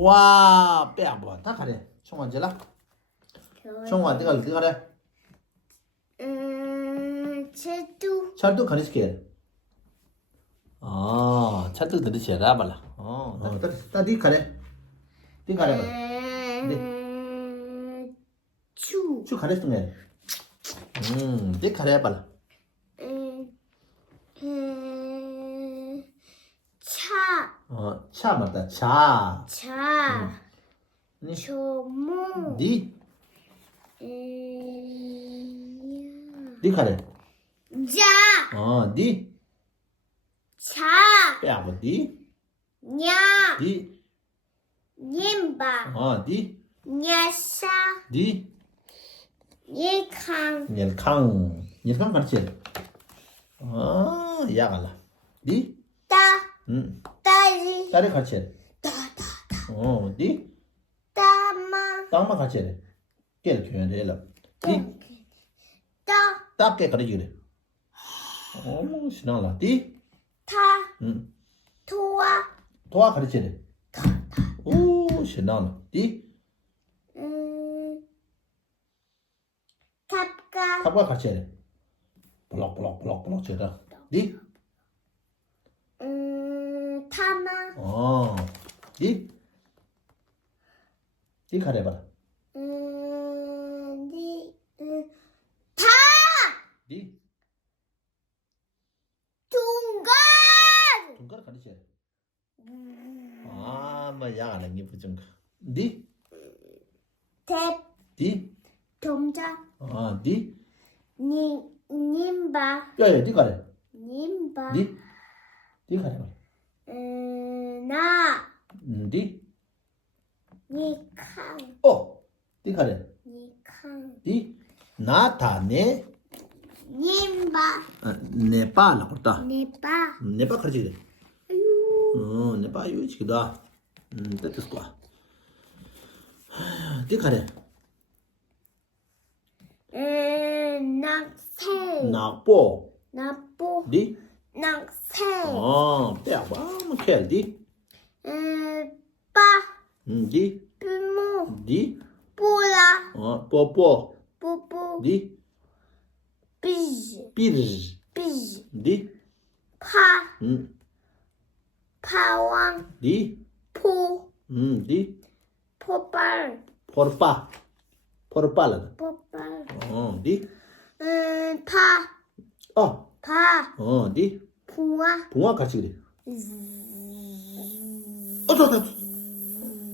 와, 빼봐. 다 가래. 총알 질라. 총알 네가 가래. 철도 가르치게. 아, 철도 들으셔라 발라. 다 가래. 네 가래 봐. 주 가르치는 게. 네 가래 발라. 차 맞다. 차. 조모. 네 가래. 자. 네 자. 빼봐. 네 냐. 네 님바. 네 냐샤. 네 예캉. 닐캉 가르치. 야 갈라. 네 따. 따지. 딸이 같이 해. 따다. 네 따마. 땅만 같이 해. 깨를 교환 해라. 네 따. 딱게 가르치 그래. 신나라. 네 타. 응. 토와. 도와 가르치 해. 오, 신나라. 네 탑가. 탑과 같이 해. 블럭 쳐라. 네 타마. 네 가래 봐. 타. 네 둥간. 동가를 가르치 해. 야 갈라. 이 부정. 네 대. 네 동자. 네 님바. 네 가래. 님바. 네 가래 봐. 나. 네 니캉. 네 가래. 니캉. 네 나타네 님바. 네팔 그렇다. 네바. 네팔 가르치 그래. 네팔 유치기다. 됐을 거야. 네 가래. 낙새. 나뽀. 나뽀. 네 낙새. 빼봐. 뭐 켈. 네 빠. 네 뿔모. 네 뽀라. 뽀뽀. 뽀뽀. 네 삐즈. 삐르. 삐즈. 네 파. 파왕. 네 포. 네 포빨. 포르파. 포르팔라. 포빨. 네 파. 파. 네 붕아. 붕어 같이 그래.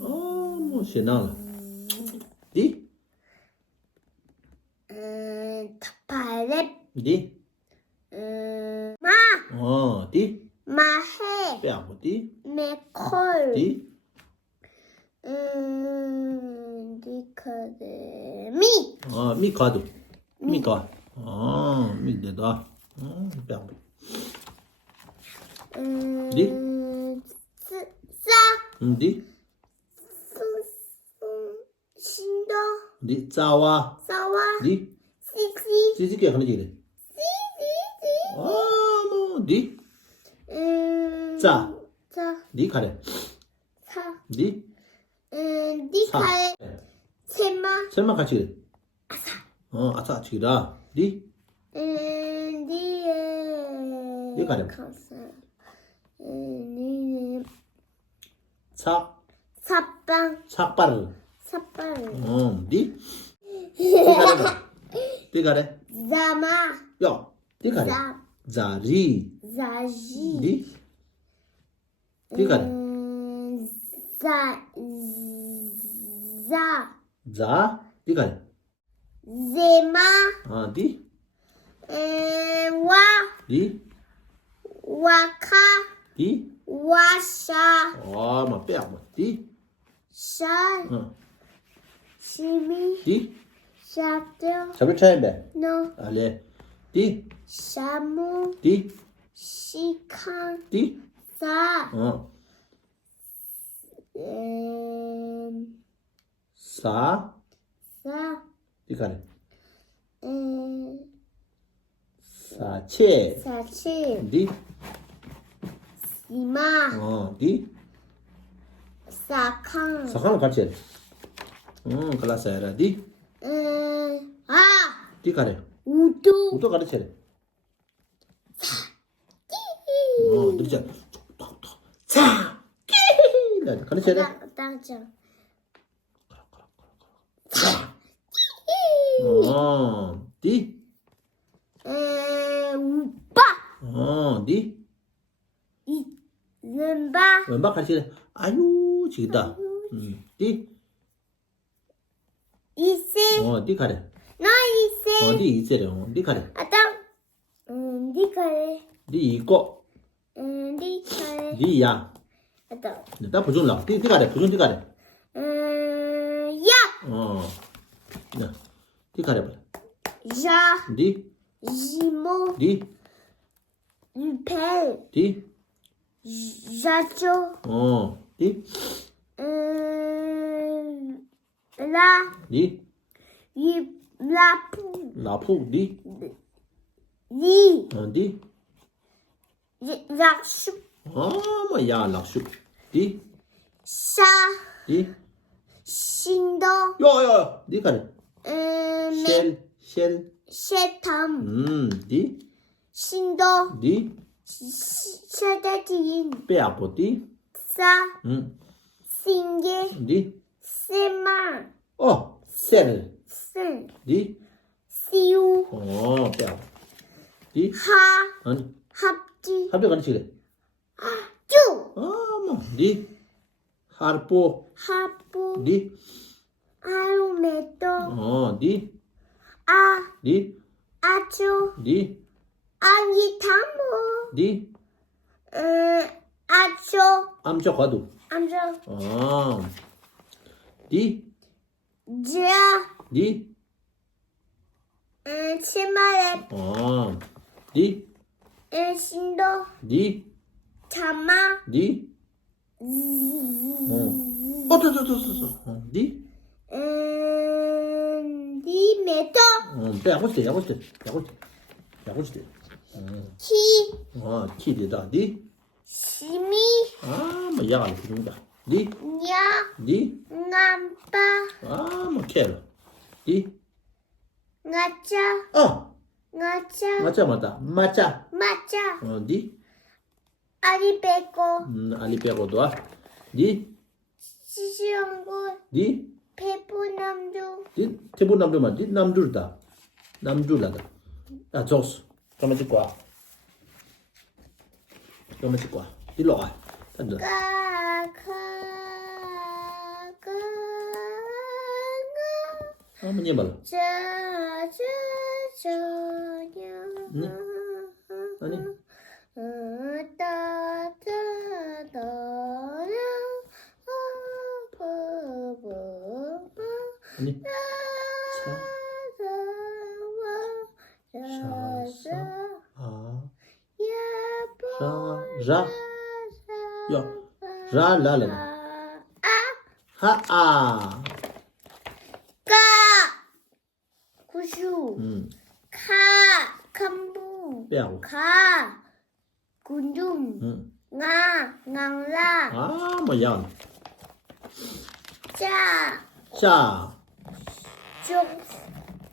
뭐 신나라. 네 파랩. 네 마. 네 마해. 빼고 네 메콜. 네 디카데미. 미카도. 미카. 미대다. 빼고 네 싸. 네 신도. 네 짜와. 싸와. 네 시시. 지지게 하는 지래. 시시시. 뭐 네 짜. 자. 네 가래. 사. 네 디카에. 세마. 설마 같이 그래. 아싸 지라. 네 니에. 가래. 니에. 사빵. 삭발. 사빵. 네 가래. 네 가래. 자마. 야, 네 가래. 자리. 자지. 네 가래. 자, 네 가래. 제마. 네 와. 네 와카. 네 와샤. 뭐 빼고 네 샤. 시미. 네 샤떼. 잡을 차인데. 노. 알레. 네 샤무. 네 시캉. 네 사. 사. 사. 네 가래. 사체. 사치. 네 시마. 네 사칸. 사칸은 같이 해야 돼. 클라스 해라. 디? 아, 디 가래. 우도. 우도 가르쳐야 돼. 그렇지. 톡톡톡. 자! 끼! 가르쳐야 돼. 따자. 디? 오빠. 디? 른바. 왼발 가르쳐야 돼. 아유, 지겠다. 디? 이세. 디 가래. 나 이세. 디 이세래. 디 가래. 아따. 니가래. 디 이거. 니가래. 디야. 아따. 나 부존라. 디 가래. 부존 디 가래. 야. 나. 디 가래 봐. 자. 디? 지모. 디? 벨. 디? 자초. 디? 라. 디? 라푸. 라푸 디? 리. 디? 락슈. 뭐야 락슈 디? 사. 디? 신도. 야야 디 가래. 쉘 셰탐. 디? 신도. 디? 세대지인. 빼아포 디? 사. 싱게. 디? 세마. 셀 쓴. 디? 시우. 빼아포 디? 하. 아니 합지. 합의 가르치래. 쭈. 뭐 디? 하르포 하부. 디? 아로메토. 디? 아. 디? 아초. 디? 아니타모. 디? 아초. 암초 과도. 암초. 디? 자. 디? 치마레. 디? 신도. 디? 자마. 디? 디? 니메토. 야고시대. 키. 키디다. 디? 시미. 뭐 야가 부른다. 디? 냐. 디? 남바. 뭐 캐러. 디? ngaca. 맞자 맞다. 맞자. 마짜. 디? 아리베고. 알리페고도아. 디? 시시연구. 디? 페푸남주. 디? 태부 남주만 디? 남주다. 남주라다. 조스. 가만 찍고 와. 일로 와. 단다. 한번 해봐. 네? 아니. 아니. 자. 야. 라라라. 하아. 구슈. 캄부. 빼하고. 군중. 낭라. 뭐야. 자.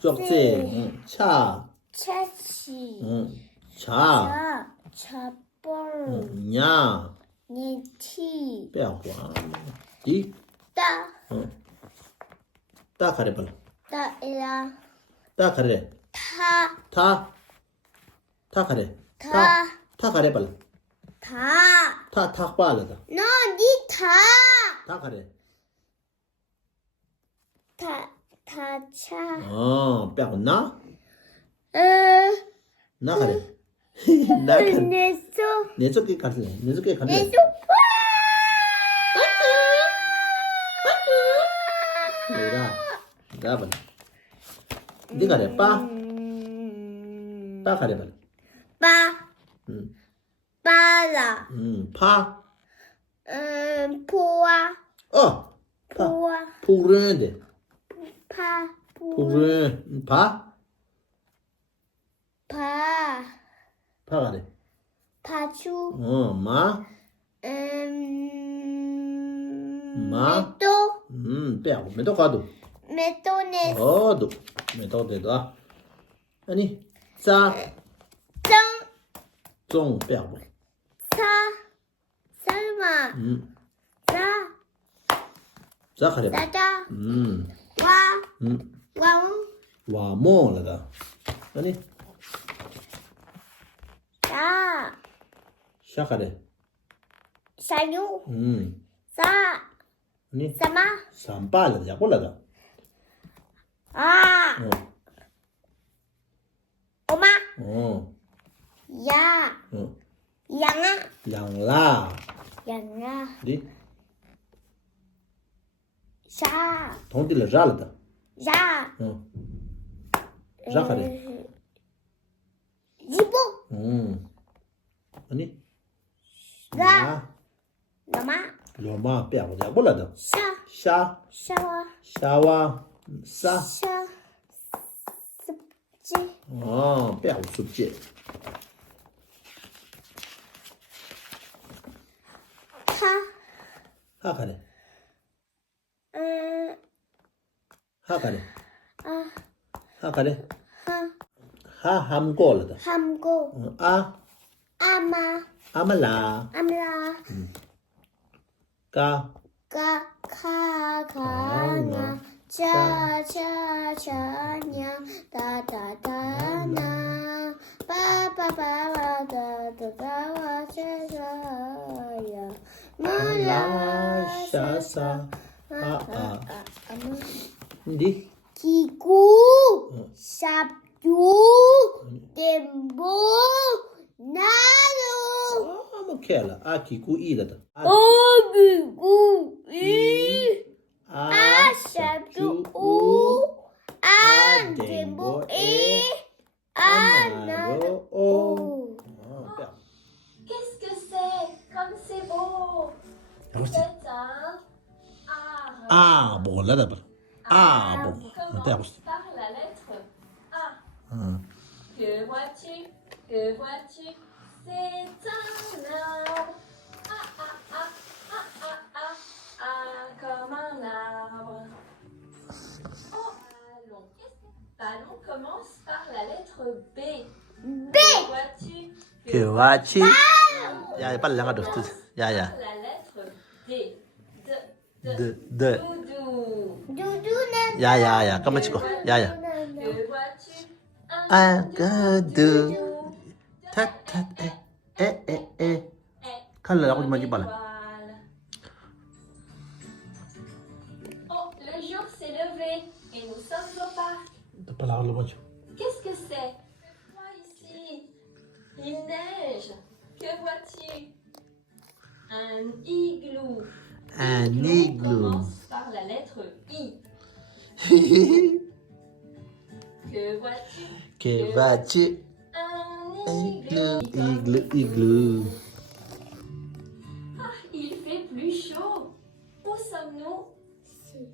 쪽지. 차. 차치. 자. 차벌. 냐. 니티. 빼하고. 디? 따. 따 가래 봐. 따이라. 따 가래. 타 가래. 타 가래 봐. 타 빨라다. 너 니 타 가래. 타차. 빼고 나 가래. 나 가래. 내소. 내 쪽에 가래. 내소. 얘라. 나 봐. 네 가래. 빠 가래 봐. 빠라. 파. 포와. 포와. 포르는데. 파. 포르. 파 가래. 파추. 마. Ma. Métaux. Pergo. Métaux cadeau. Métonnes. Oh, do. Métaux de doigts. Ani. Ça. Sang. Zong. Pergo. Ça. Salma. Ça. Ça, kare. Dada. Wa. Wang. Wa mo là da. Ani. Ça. Sha kare. Sanyu. Ça. Ani. Sama. Sampa là da. Yapo là da. Ah. Oma. Oh. Ya. Yang. Yang la. Yang. Đi. Sa. Thông tin là ra là da. Ra. Ra kare. Jibo. Ani. Ga. Lama. Loma. Pergo. Yapo là da. Sa. Sha. Sawa. Shawa. Sa. Sa. Ji. Oh. Pergo. Sụp chệ. Ha. Ha kare. Ha kare. Ha kare. Ha. Ha ham go là da. Hamgo. A. Ama. Amala. Amla. Ka. Ka. Ka. Ka. Na. Cha. Cha. Cha. Nya. Da. Da. Da. Na. Ba. Ba. Ba. Ba. Da. Da. Da. Wa. Cha. Cha. Ya. Ma. La. Sha. Sa. A. Đi. Kiku. Sabtu. Tembo. Nalu. Ah, ma che è la? A chi cu i là da. Obigu. I. A. Sabtu. U. An. Tembo. E. Analo. O. Qu'est-ce que c'est? Comme c'est beau! C'est un arbre. Ah, bon, là d'abord. Ah, bon. Commence par la lettre A. Que vois-tu? Que vois-tu? C'est un arbre. Ah, ah, ah, ah, ah, ah, ah, comme un arbre. Oh, ballon. Ballon commence par la lettre B. B. Que vois-tu? Que vois-tu? Ya, pas la langue de tout. Ya, ya. Par la lettre D. De. Doudou. Dudu. Na. Ya, ya, ya. Comment tu crois? Ya, ya. Que vois-tu? Un, deux. Tat, tat, eh. Kala ako di magi pala. Oh, le jour s'est levé et nous sommes au parc. Ito pala ako lumacho. Qu'est-ce que c'est? Moi ici. Il neige. Que vois-tu? Un igloo. Un Igloo igloo. commence par la lettre I. Que vois-tu? Que vois-tu? Un igloo. Igloo. Ah, il fait plus chaud. Où sommes-nous?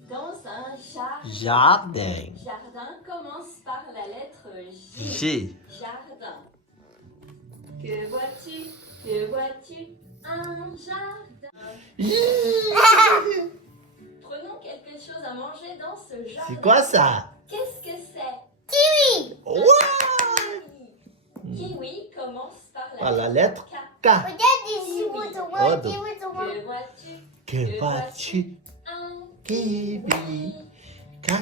Dans un jardin. Jardin. Jardin commence par la lettre J. J. Jardin. Que vois-tu? Que vois-tu? Un jardin. Prenons quelque chose à manger dans ce jardin. C'est quoi ça? Qu'est-ce que c'est? Kiwi. Wow! Kiwi commence par la Par la lettre lettre K. K. Regarde ici, Que vois-tu? Que vois-tu? Un Kiwi. Que.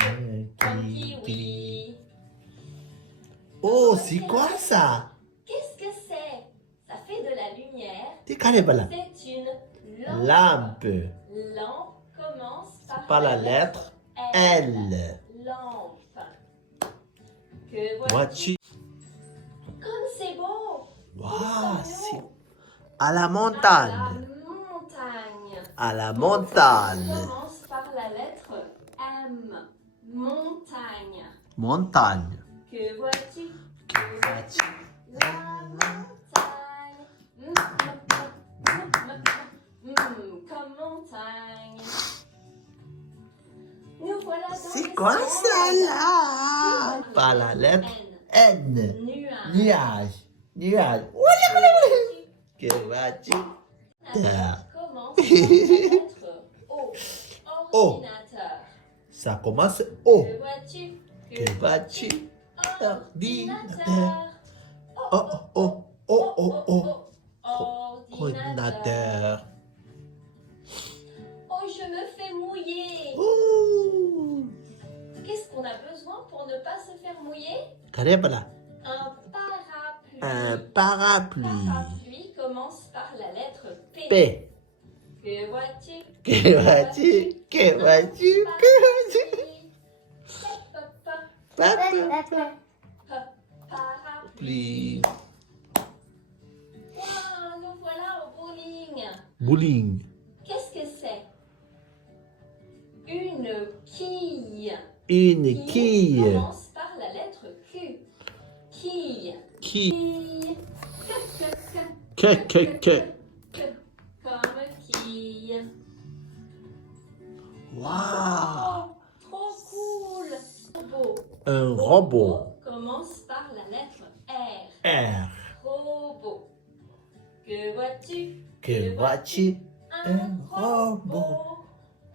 Un kiwi. Oh, c'est quoi ça? Qu'est-ce que c'est? Ça fait de la lumière. T'es carré par là. C'est une Lampe. Lampe commence Par la lettre L. Lampe. Que vois-tu? Vois-tu? Comme c'est beau. Waouh, c'est à la À la montagne. montagne. À la montagne. Commence par la lettre M. Montagne. Montagne. Que vois-tu? Que vois-tu? La montagne. Comme montagne. Nous voilà dans C'est le quoi ciel. ça là? Par la lettre N. N. Nuage. Nuage. Que vois-tu? D'accord. lettre O. O. Ordinateur. Ça commence O. Que vois-tu? Que vas-tu? Ordinateur. Oh, oh, oh, oh, oh. Ordinateur. Ordinateur. Oh, je me fais mouiller. Oh. Qu'est-ce qu'on a besoin pour ne pas se faire mouiller? Karepala. Un parapluie. Un parapluie. Parapluie commence par la lettre P. P. Que vois-tu? Que vas-tu? Que vas-tu? Que vas-tu? Papa. Parapluie. Parapluie. Wow, nous voilà au bowling. Bowling. Qu'est-ce que c'est? Une quille. Une quille. Commence par la lettre Q. Quille. Qui? Quille. Que. Comme quille. Waouh. Oh, trop cool. Robot. Un robot. Commence par la lettre R. R. Robot. Que vois-tu? Que vois-tu? Un robot.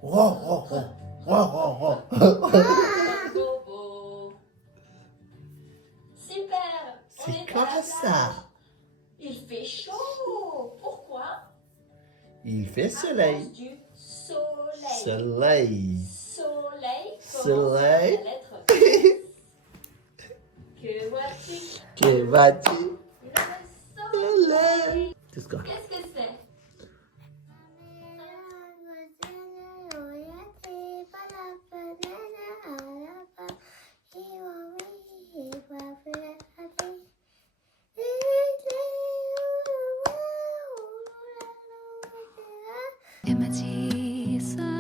Robot. Robot. Super. On C'est est à quoi la ça? plage. Il fait chaud. Pourquoi? Il fait À soleil. cause du soleil. Soleil. Soleil. Soleil. Commence par la lettre S. Que vois-tu? Que vas-tu? Le soleil. Qu'est-ce que Qu'est-ce que c'est? 에마지 소